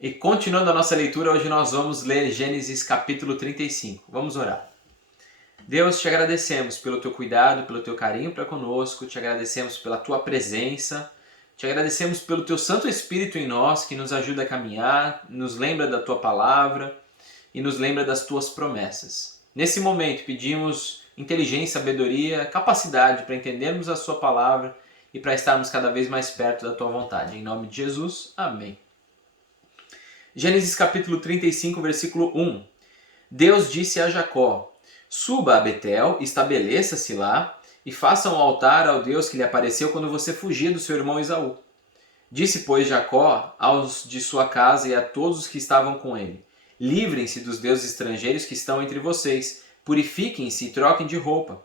E continuando a nossa leitura, hoje nós vamos ler Gênesis capítulo 35. Vamos orar. Deus, te agradecemos pelo teu cuidado, pelo teu carinho para conosco, te agradecemos pela tua presença, te agradecemos pelo teu Santo Espírito em nós que nos ajuda a caminhar, nos lembra da tua palavra e nos lembra das tuas promessas. Nesse momento pedimos inteligência, sabedoria, capacidade para entendermos a sua palavra e para estarmos cada vez mais perto da tua vontade. Em nome de Jesus, amém. Gênesis capítulo 35, versículo 1. Deus disse a Jacó: suba a Betel, estabeleça-se lá e faça um altar ao Deus que lhe apareceu quando você fugia do seu irmão Esaú. Disse, pois, Jacó aos de sua casa e a todos os que estavam com ele: livrem-se dos deuses estrangeiros que estão entre vocês, purifiquem-se e troquem de roupa.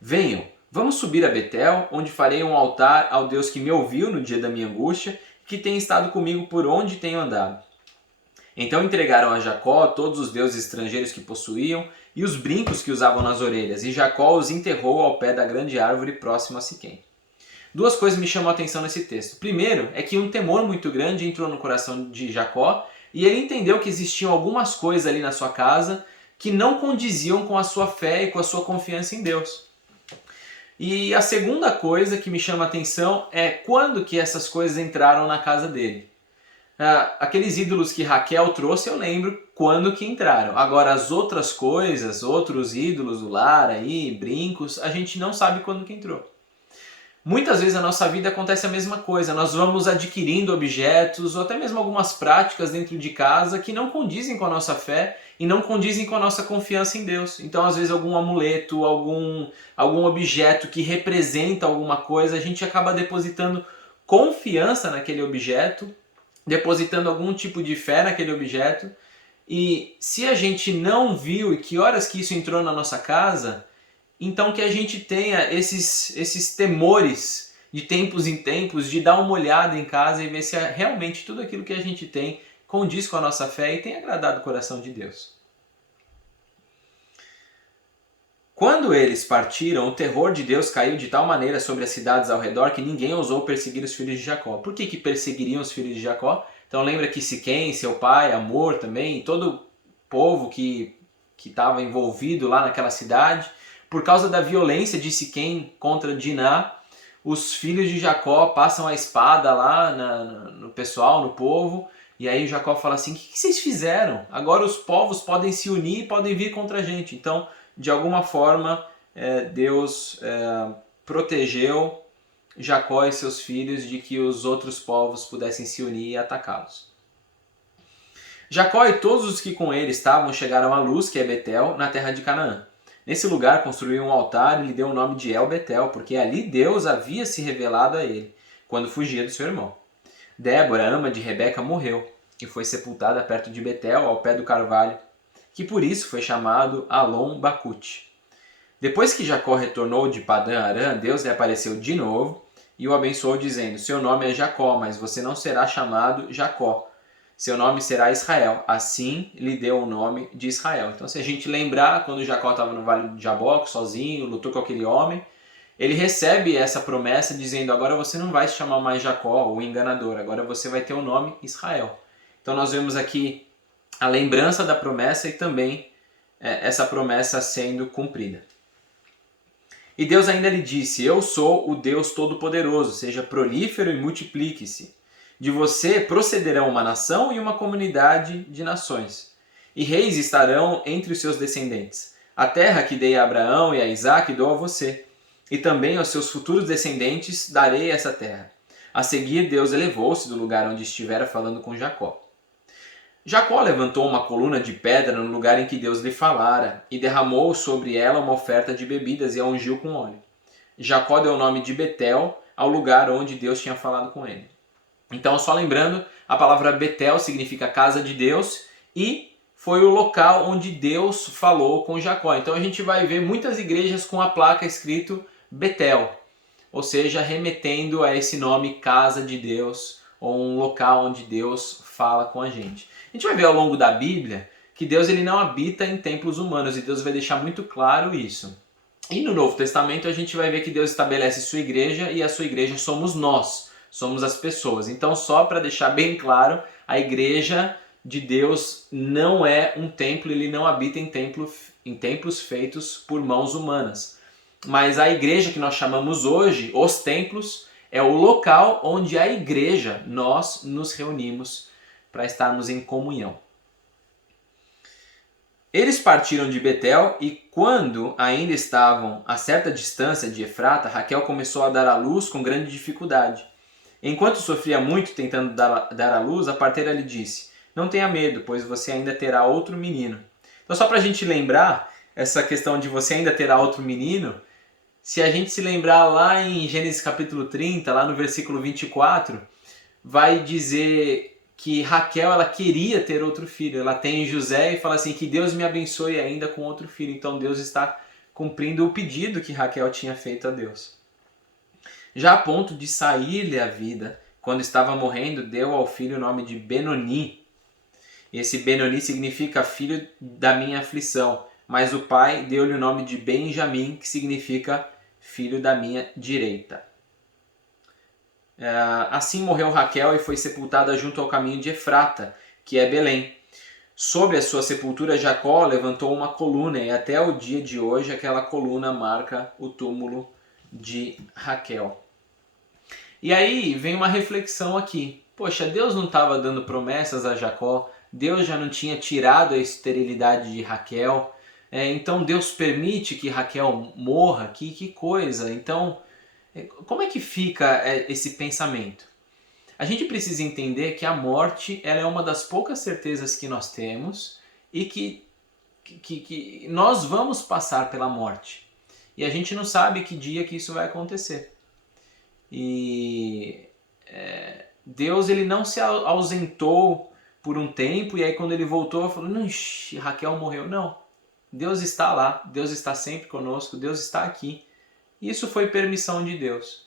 Venham, vamos subir a Betel, onde farei um altar ao Deus que me ouviu no dia da minha angústia e que tem estado comigo por onde tenho andado. Então entregaram a Jacó todos os deuses estrangeiros que possuíam e os brincos que usavam nas orelhas, e Jacó os enterrou ao pé da grande árvore próxima a Siquém. Duas coisas me chamam a atenção nesse texto. Primeiro é que um temor muito grande entrou no coração de Jacó e ele entendeu que existiam algumas coisas ali na sua casa que não condiziam com a sua fé e com a sua confiança em Deus. E a segunda coisa que me chama a atenção é quando que essas coisas entraram na casa dele. Aqueles ídolos que Raquel trouxe, eu lembro quando que entraram. Agora, as outras coisas, outros ídolos do lar aí, brincos, a gente não sabe quando que entrou. Muitas vezes na nossa vida acontece a mesma coisa. Nós vamos adquirindo objetos ou até mesmo algumas práticas dentro de casa que não condizem com a nossa fé e não condizem com a nossa confiança em Deus. Então, às vezes, algum amuleto, algum objeto que representa alguma coisa, a gente acaba depositando confiança naquele objeto, depositando algum tipo de fé naquele objeto, e se a gente não viu e que horas que isso entrou na nossa casa, então que a gente tenha esses temores de tempos em tempos, de dar uma olhada em casa e ver se realmente tudo aquilo que a gente tem condiz com a nossa fé e tem agradado o coração de Deus. Quando eles partiram, o terror de Deus caiu de tal maneira sobre as cidades ao redor que ninguém ousou perseguir os filhos de Jacó. Por que perseguiriam os filhos de Jacó? Então lembra que Siquém, seu pai, Amor também, todo o povo que estava envolvido lá naquela cidade, por causa da violência de Siquém contra Diná, os filhos de Jacó passam a espada lá no pessoal, no povo, e aí Jacó fala assim: o que vocês fizeram? Agora os povos podem se unir e podem vir contra a gente. Então, de alguma forma, Deus protegeu Jacó e seus filhos de que os outros povos pudessem se unir e atacá-los. Jacó e todos os que com ele estavam chegaram à Luz, que é Betel, na terra de Canaã. Nesse lugar construiu um altar e lhe deu o nome de El Betel, porque ali Deus havia se revelado a ele, quando fugia do seu irmão. Débora, ama de Rebeca, morreu e foi sepultada perto de Betel, ao pé do carvalho, que por isso foi chamado Alon Bacute. Depois que Jacó retornou de Padã Arã, Deus lhe apareceu de novo e o abençoou, dizendo: seu nome é Jacó, mas você não será chamado Jacó. Seu nome será Israel. Assim lhe deu o nome de Israel. Então, se a gente lembrar, quando Jacó estava no Vale de Jaboque, sozinho, lutou com aquele homem, ele recebe essa promessa dizendo: agora você não vai se chamar mais Jacó, o enganador, agora você vai ter o nome Israel. Então nós vemos aqui a lembrança da promessa e também essa promessa sendo cumprida. E Deus ainda lhe disse: eu sou o Deus Todo-Poderoso, seja prolífero e multiplique-se. De você procederão uma nação e uma comunidade de nações, e reis estarão entre os seus descendentes. A terra que dei a Abraão e a Isaque dou a você, e também aos seus futuros descendentes darei essa terra. A seguir, Deus elevou-se do lugar onde estivera falando com Jacó. Jacó levantou uma coluna de pedra no lugar em que Deus lhe falara, e derramou sobre ela uma oferta de bebidas e a ungiu com óleo. Jacó deu o nome de Betel ao lugar onde Deus tinha falado com ele. Então, só lembrando, a palavra Betel significa casa de Deus e foi o local onde Deus falou com Jacó. Então a gente vai ver muitas igrejas com a placa escrito Betel, ou seja, remetendo a esse nome casa de Deus, ou um local onde Deus fala com a gente. A gente vai ver ao longo da Bíblia que Deus ele não habita em templos humanos, e Deus vai deixar muito claro isso. E no Novo Testamento a gente vai ver que Deus estabelece sua igreja, e a sua igreja somos nós, somos as pessoas. Então, só para deixar bem claro, a igreja de Deus não é um templo, ele não habita em templos feitos por mãos humanas. Mas a igreja que nós chamamos hoje, os templos, é o local onde a igreja, nós nos reunimos para estarmos em comunhão. Eles partiram de Betel e quando ainda estavam a certa distância de Efrata, Raquel começou a dar à luz com grande dificuldade. Enquanto sofria muito tentando dar à luz, a parteira lhe disse: "Não tenha medo, pois você ainda terá outro menino." Então, só para a gente lembrar essa questão de você ainda terá outro menino, se a gente se lembrar lá em Gênesis capítulo 30, lá no versículo 24, vai dizer que Raquel ela queria ter outro filho. Ela tem José e fala assim, que Deus me abençoe ainda com outro filho. Então Deus está cumprindo o pedido que Raquel tinha feito a Deus. Já a ponto de sair-lhe a vida, quando estava morrendo, deu ao filho o nome de Benoni. Esse Benoni significa filho da minha aflição, mas o pai deu-lhe o nome de Benjamim, que significa filho da minha direita. Assim morreu Raquel e foi sepultada junto ao caminho de Efrata, que é Belém. Sobre a sua sepultura, Jacó levantou uma coluna e até o dia de hoje aquela coluna marca o túmulo de Raquel. E aí vem uma reflexão aqui. Poxa, Deus não estava dando promessas a Jacó, Deus já não tinha tirado a esterilidade de Raquel, então Deus permite que Raquel morra? Que coisa! Então, como é que fica esse pensamento? A gente precisa entender que a morte ela é uma das poucas certezas que nós temos e que nós vamos passar pela morte. E a gente não sabe que dia que isso vai acontecer. E Deus ele não se ausentou por um tempo e aí quando ele voltou falou, Raquel morreu. Não, Deus está lá, Deus está sempre conosco, Deus está aqui. Isso foi permissão de Deus.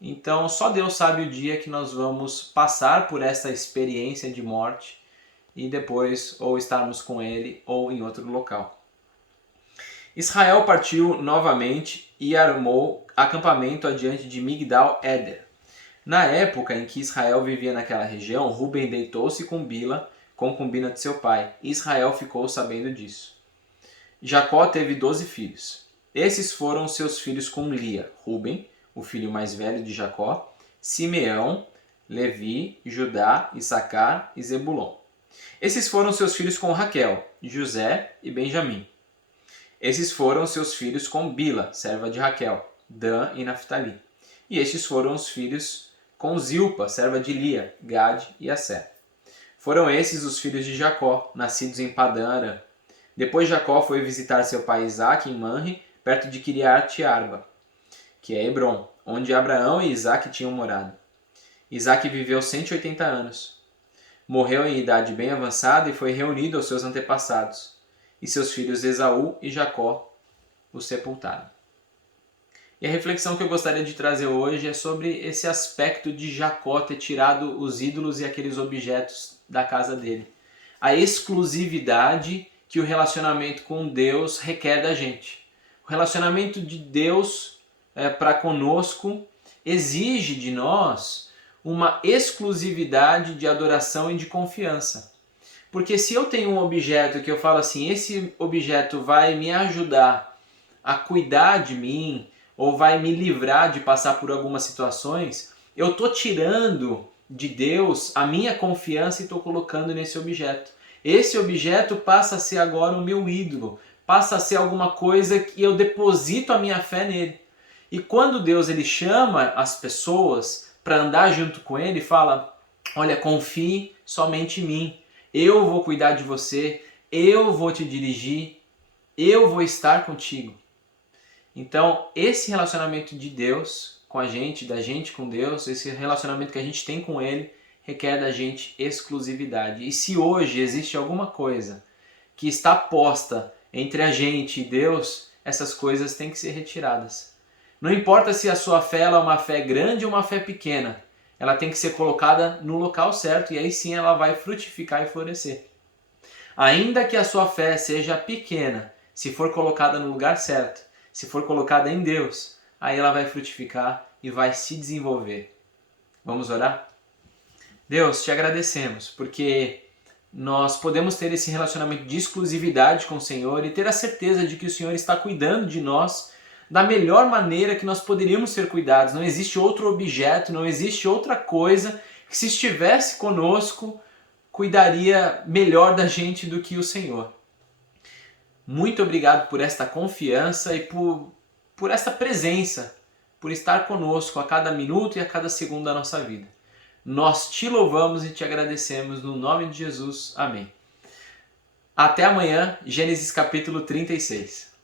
Então só Deus sabe o dia que nós vamos passar por essa experiência de morte e depois ou estarmos com Ele ou em outro local. Israel partiu novamente e armou acampamento adiante de Migdal-Eder. Na época em que Israel vivia naquela região, Ruben deitou-se com Bila, concubina de seu pai. Israel ficou sabendo disso. Jacó teve 12 filhos. Esses foram seus filhos com Lia: Ruben, o filho mais velho de Jacó, Simeão, Levi, Judá, Issacar e Zebulon. Esses foram seus filhos com Raquel, José e Benjamim. Esses foram seus filhos com Bila, serva de Raquel, Dan e Naftali. E estes foram os filhos com Zilpa, serva de Lia, Gade e Asser. Foram esses os filhos de Jacó, nascidos em Padã Arã. Depois Jacó foi visitar seu pai Isaque em Manre, perto de Kiriat-Arba, que é Hebron, onde Abraão e Isaque tinham morado. Isaque viveu 180 anos. Morreu em idade bem avançada e foi reunido aos seus antepassados. E seus filhos Esaú e Jacó o sepultaram. E a reflexão que eu gostaria de trazer hoje é sobre esse aspecto de Jacó ter tirado os ídolos e aqueles objetos da casa dele. A exclusividade que o relacionamento com Deus requer da gente. O relacionamento de Deus para conosco exige de nós uma exclusividade de adoração e de confiança. Porque se eu tenho um objeto que eu falo assim, esse objeto vai me ajudar a cuidar de mim, ou vai me livrar de passar por algumas situações, eu estou tirando de Deus a minha confiança e estou colocando nesse objeto. Esse objeto passa a ser agora o meu ídolo, passa a ser alguma coisa que eu deposito a minha fé nele. E quando Deus ele chama as pessoas para andar junto com ele, fala, olha, confie somente em mim, eu vou cuidar de você, eu vou te dirigir, eu vou estar contigo. Então, esse relacionamento de Deus com a gente, da gente com Deus, esse relacionamento que a gente tem com Ele, requer da gente exclusividade. E se hoje existe alguma coisa que está posta entre a gente e Deus, essas coisas têm que ser retiradas. Não importa se a sua fé é uma fé grande ou uma fé pequena, ela tem que ser colocada no local certo e aí sim ela vai frutificar e florescer. Ainda que a sua fé seja pequena, se for colocada no lugar certo, se for colocada em Deus, aí ela vai frutificar e vai se desenvolver. Vamos orar? Deus, te agradecemos, porque nós podemos ter esse relacionamento de exclusividade com o Senhor e ter a certeza de que o Senhor está cuidando de nós da melhor maneira que nós poderíamos ser cuidados. Não existe outro objeto, não existe outra coisa que, se estivesse conosco, cuidaria melhor da gente do que o Senhor. Muito obrigado por esta confiança e por esta presença, por estar conosco a cada minuto e a cada segundo da nossa vida. Nós te louvamos e te agradecemos no nome de Jesus. Amém. Até amanhã, Gênesis capítulo 36.